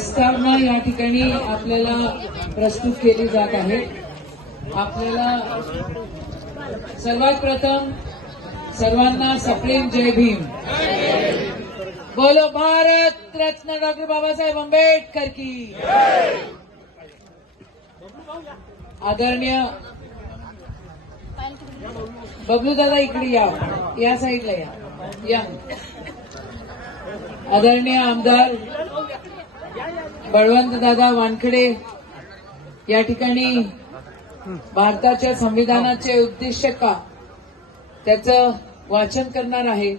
प्रस्तावना या ठिकाणी आपल्याला प्रस्तुत केली जात आहे। आपल्याला सर्वात प्रथम सर्वांना सप्रेम जय भीम। बोलो भारत रत्न डॉक्टर बाबासाहेब आंबेडकर की। आदरणीय बबलू दादा इकडे या साईडला या। आदरणीय आमदार बळवंत दादा वानखडे या ठिकाणी भारताच्या संविधानाचे उद्देश का त्याचं वाचन करणार आहे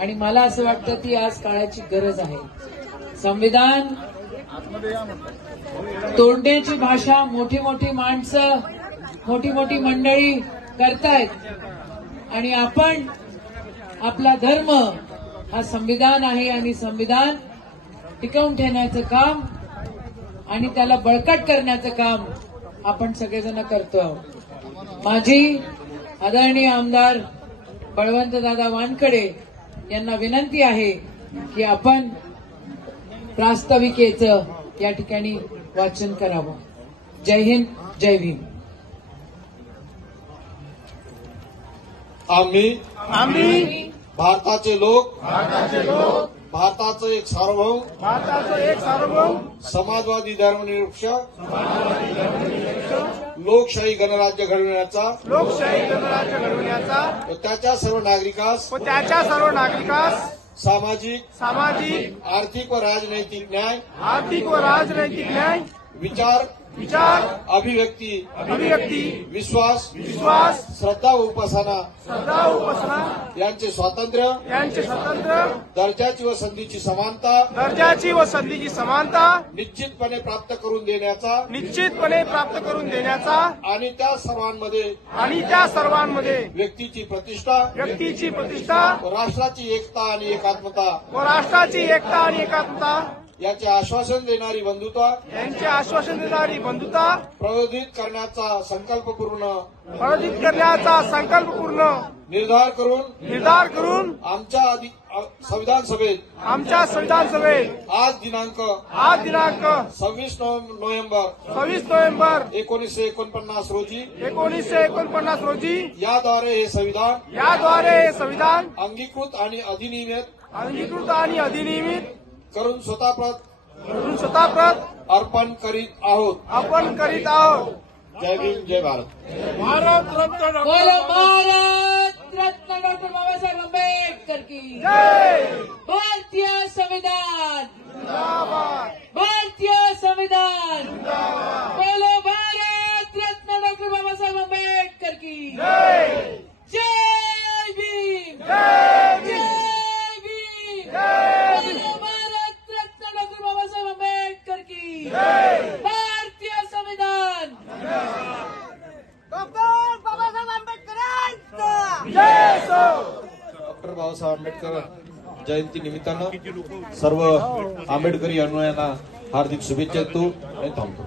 आणि मला असं वाटतं ती आज काळाची गरज आहे। संविधान तोडण्याची भाषा मोठी मोठी माणसं मोठी मोठी मंडळी करतायत आणि आपण आपला धर्म हा संविधान आहे आणि संविधान टिकवून ठेवण्याचं काम आणि त्याला बळकट करण्याचं काम आपण सगळेजण करतो आहोत। माझी आदरणीय आमदार बळवंत दादा वानखडे यांना विनंती आहे की आपण प्रास्ताविकेचं या ठिकाणी वाचन करावं। जय हिंद जय भीम। आम्ही भारताचे लोक भारताचं एक सार्वभौम समाजवादी धर्मनिरपेक्ष लोकशाही गणराज्य घडविण्याचा व त्याच्या सर्व नागरिकास सामाजिक आर्थिक व राजनैतिक न्याय विचार अभिव्यक्ती विश्वास श्रद्धा व उपासना यांचे स्वातंत्र्य दर्जाची व संधीची समानता निश्चितपणे प्राप्त करून देण्याचा आणि त्या सर्वांमध्ये व्यक्तीची प्रतिष्ठा व राष्ट्राची एकता आणि एकात्मता याचे आश्वासन देणारी बंधुता प्रबोधित करण्याचा संकल्पपूर्ण निर्धार करून आमच्या संविधान सभेत आज दिनांक 26 नोव्हेंबर 1949 रोजी याद्वारे हे संविधान अंगीकृत आणि अधिनियमित करून स्वतःप्रत अर्पण करीत आहोत। जय भीम जय भारत। बोलो भारत रत्न डॉक्टर बाबासाहेब आंबेडकर की जय। भारतीय संविधान बोलो भारत रत्न डॉक्टर बाबासाहेब आंबेडकर की जय। जय भीम जय भीम। बोलो भारत रत्न डॉक्टर बाबासाहेब आंबेडकर की जय। भारतीय संविधान डॉक्टर बाबासाहेब आंबेडकरांचा जय। डॉक्टर बाबासाहेब आंबेडकर जयंती निमित्तानं सर्व आंबेडकरी अनुयायांना हार्दिक शुभेच्छा देतो आणि थांबतो।